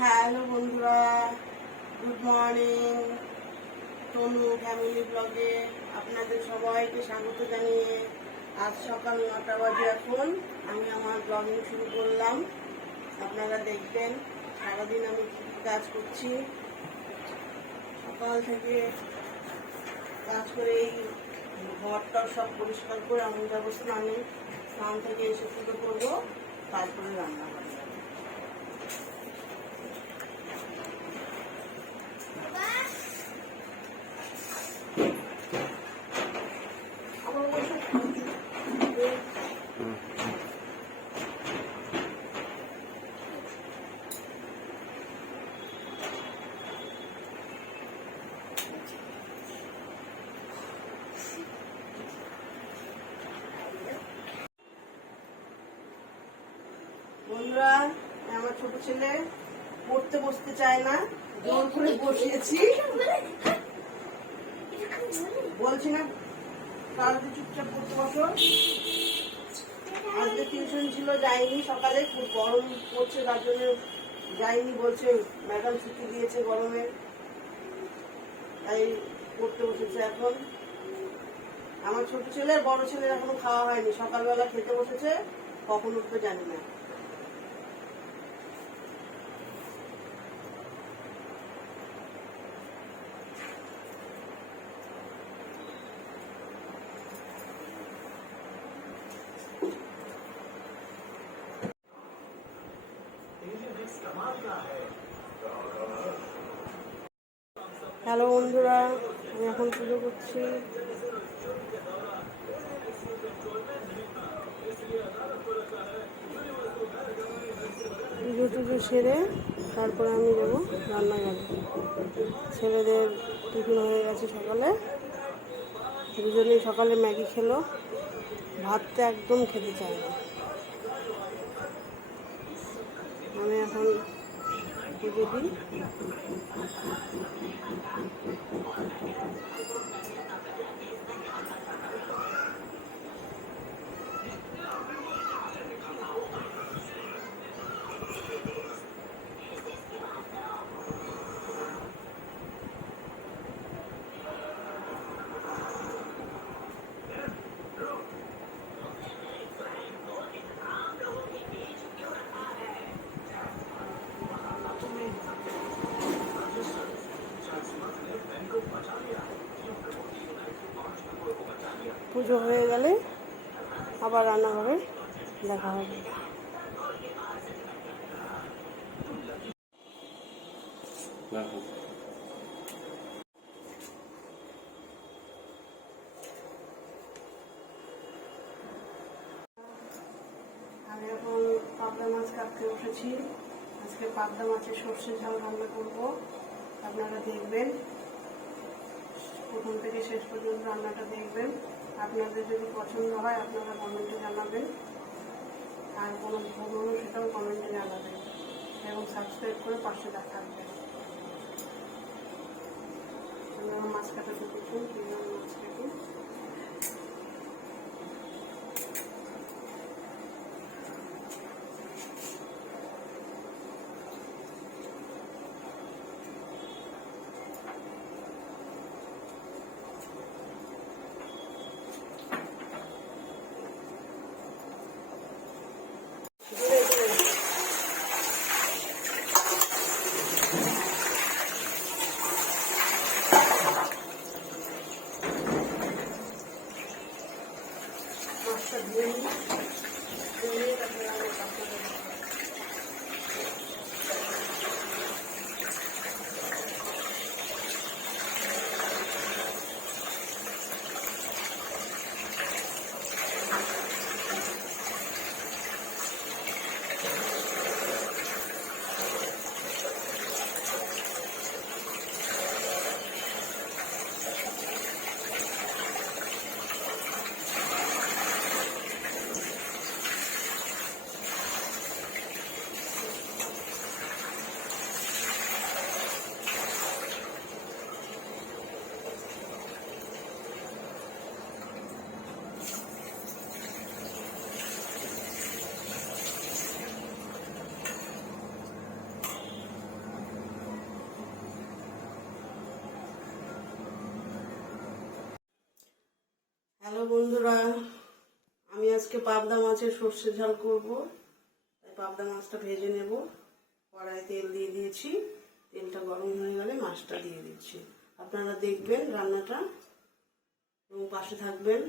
Hello বন্ধুরা, good morning. তনু family ব্লগে আপনাদের সবাইকে স্বাগত জানিয়ে আজ সকাল 9টা বাজে এখন আমি আমার ব্লগিং শুরু করলাম। আপনারা দেখবেন সারাদিন আমি কী কাজ করছি। সকাল থেকে কাজ করে এই ঘরটা সব পরিষ্কার করে আমি যাবো স্নানে। স্নান থেকে এসে পুজো করবো, তারপরে রান্না করবো। বন্ধুরা, আমার ছোট ছেলে পড়তে বসতে চায় না, জোর করে বসিয়েছি। বলছি না তাহলে চুপচাপ পড়তে বসো। আজকে টিউশন ছিল, যাইনি। সকালে খুব গরম পড়ছে, তার জন্য যাইনি। বলছে ম্যাডাম ছুটি দিয়েছে গরমে, তাই পড়তে বসেছে এখন। আমার ছোট ছেলে আর বড় ছেলের এখনো খাওয়া হয়নি। সকালবেলা খেতে বসেছে, কখন উঠবে জানি না। হ্যালো বন্ধুরা, আমি এখন পুজো করছি। পুজো টুজো সেরে তারপরে আমি যাবো রান্নাঘরে। ছেলেদের টিফিন হয়ে গেছে সকালে, দুজনেই সকালে ম্যাগি খেলো। ভাতটা একদম খেতে চায় না। আমি এখন পুজো দিই। পুজো হয়ে গেলে আবার রান্নাঘরে দেখা হবে। আমি এখন পাবদা মাছ কাটতে বসেছি। আজকে পাবদা মাছের সর্ষে ঝাল রান্না করব। আপনারা দেখবেন, প্রথম থেকে শেষ পর্যন্ত রান্নাটা দেখবেন। আপনাদের যদি পছন্দ হয় আপনারা কমেন্টে জানাবেন, আর কোনো ভুল হলো সেটাও কমেন্টে জানাবেন, এবং সাবস্ক্রাইব করে পাশে থাকবেন। আপনারা মাছ কাটাতে দেখুন, কীভাবে মাছ কাটি। বন্ধুরা, আমি আজকে পাবদা মাছের সর্ষে ঝাল করব। তাই পাবদা মাছটা ভেজে নেব। কড়াই তেল দিয়ে দিয়েছি, তেলটা গরম হয়ে গেলে মাছটা দিয়ে দিচ্ছি। আপনারা দেখবেন রান্নাটা এবং পাশে থাকবেন।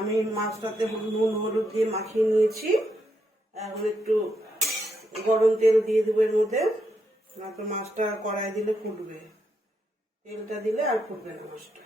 আমি মাছটাতে নুন হলুদ দিয়ে মাখিয়ে নিয়েছি। এখন একটু গরম তেল দিয়ে দেবো এর মধ্যে, না তো মাছটা কড়াই দিলে ফুটবে। তেলটা দিলে আর ফুটবে না মাছটা।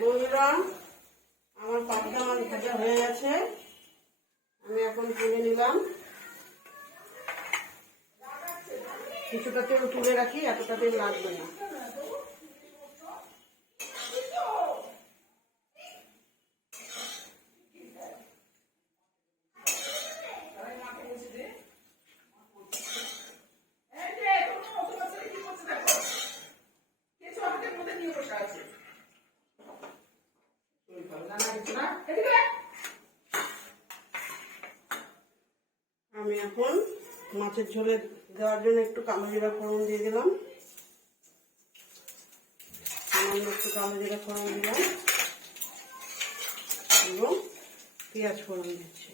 বন্ধুরা, আমার পাবদা মাছ ভাজা হয়ে গেছে। আমি এখন তুলে নিলাম। কিছুটা তেল তুলে রাখি, এতটা তেল লাগবে না। আমি এখন মাছের ঝোলে দেওয়ার জন্য একটু কালো জিরা ফোড়ন দিয়ে দিলাম। একটু কালো জিরা ফোড়ন দিলাম এবং পেঁয়াজ ফোড়ন দিচ্ছি।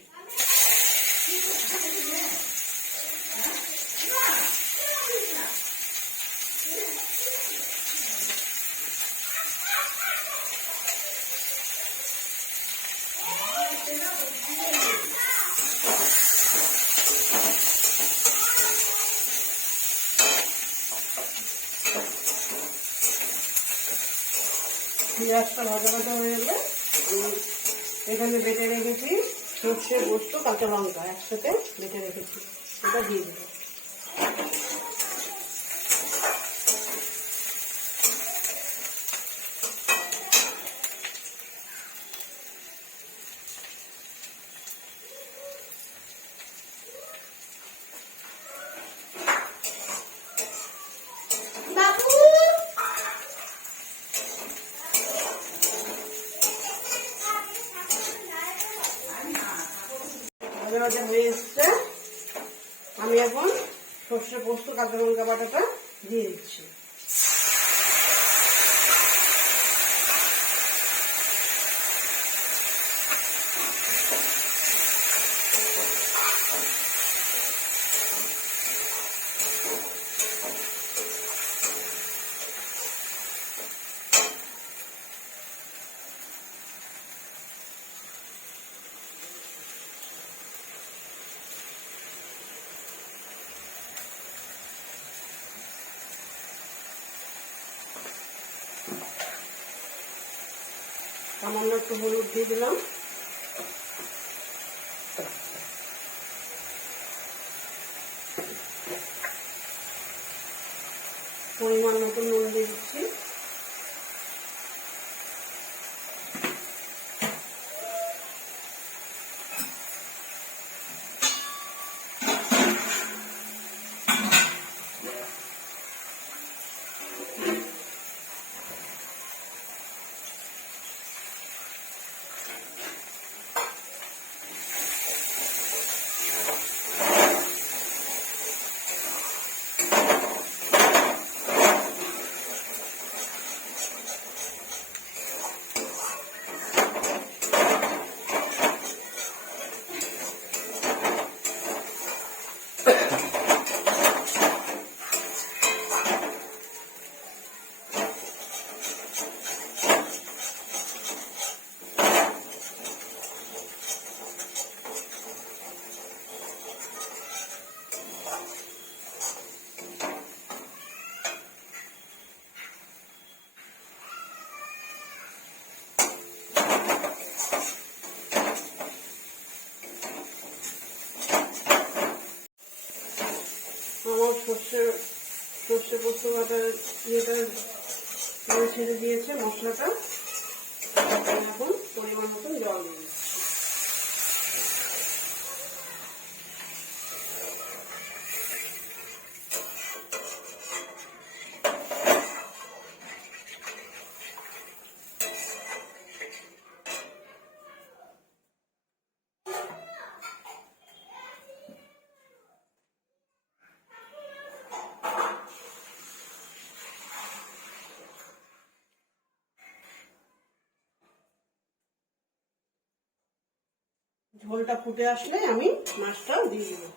পেঁয়াজটা ভাজা ভাজা হয়ে গেলে আমি এখানে বেটে রেখেছি সর্ষে, পোস্ত, কাঁচা লঙ্কা একসাথে বেটে রেখেছি, এটা দিয়ে দেবো। ভাজা হয়ে এসছে। আমি এখন সর্ষে, পোস্ত, কাঁচা লঙ্কা বাটাটা দিয়ে দিচ্ছি। সামান্য একটু হলুদ দিয়ে দিলাম। পরিমাণ মতো নুন দিয়ে দিচ্ছি। পোস্ত বাটার ইয়েটা ছেড়ে দিয়েছে মশলাটা। এখন পরিমাণ মতন জল দিয়ে দিচ্ছি। ঝোলটা ফুটে আসলে আমি মাছটা দিয়ে দেবো।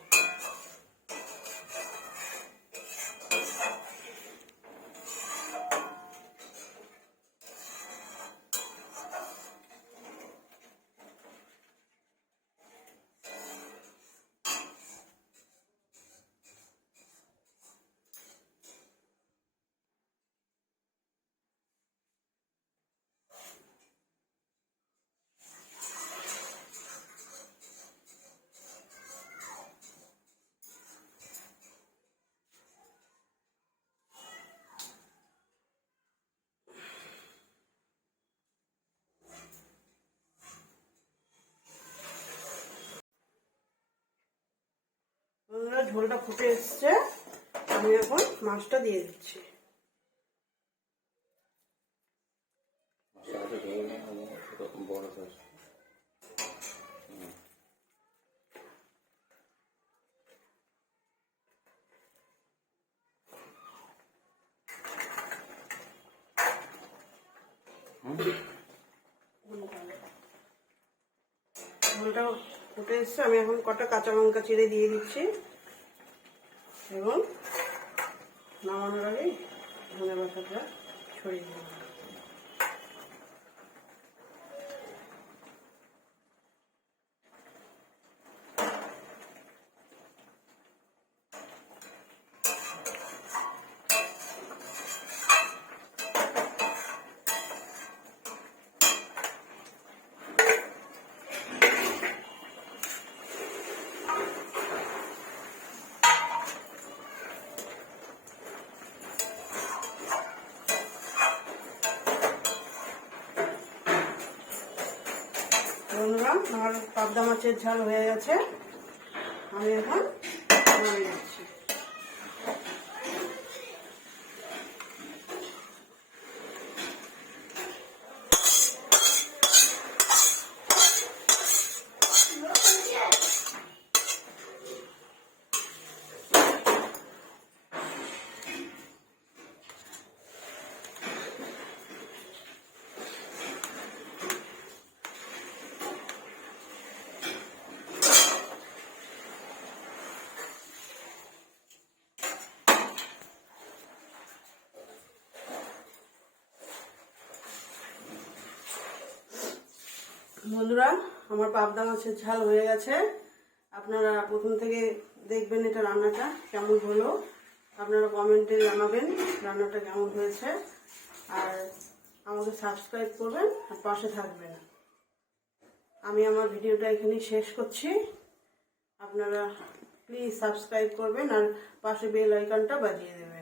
ঝোলটা ফুটে এসছে, আমি এখন মাছটা দিয়ে দিচ্ছি। ঝোলটা ফুটে এসছে, আমি এখন কটা কাঁচা লঙ্কা চিড়ে দিয়ে দিচ্ছি এবং নামানোর আগে ধনে পাতাটা ছড়িয়ে দেব। বন্ধুরা, আমার পাবদা মাছের ঝাল হয়ে গেছে, আমি এখন নামিয়ে দিচ্ছি। বন্ধুরা, আমার পাবদা মাছের ঝাল হয়ে গেছে। আপনারা প্রথম থেকে দেখবেন এটা রান্নাটা কেমন হলো, আপনারা কমেন্টে জানাবেন রান্নাটা কেমন হয়েছে, আর আমাকে সাবস্ক্রাইব করবেন আর পাশে থাকবেন। আমি আমার ভিডিওটা এখানেই শেষ করছি। আপনারা প্লিজ সাবস্ক্রাইব করবেন আর পাশে বেল আইকনটা বাজিয়ে দেবেন।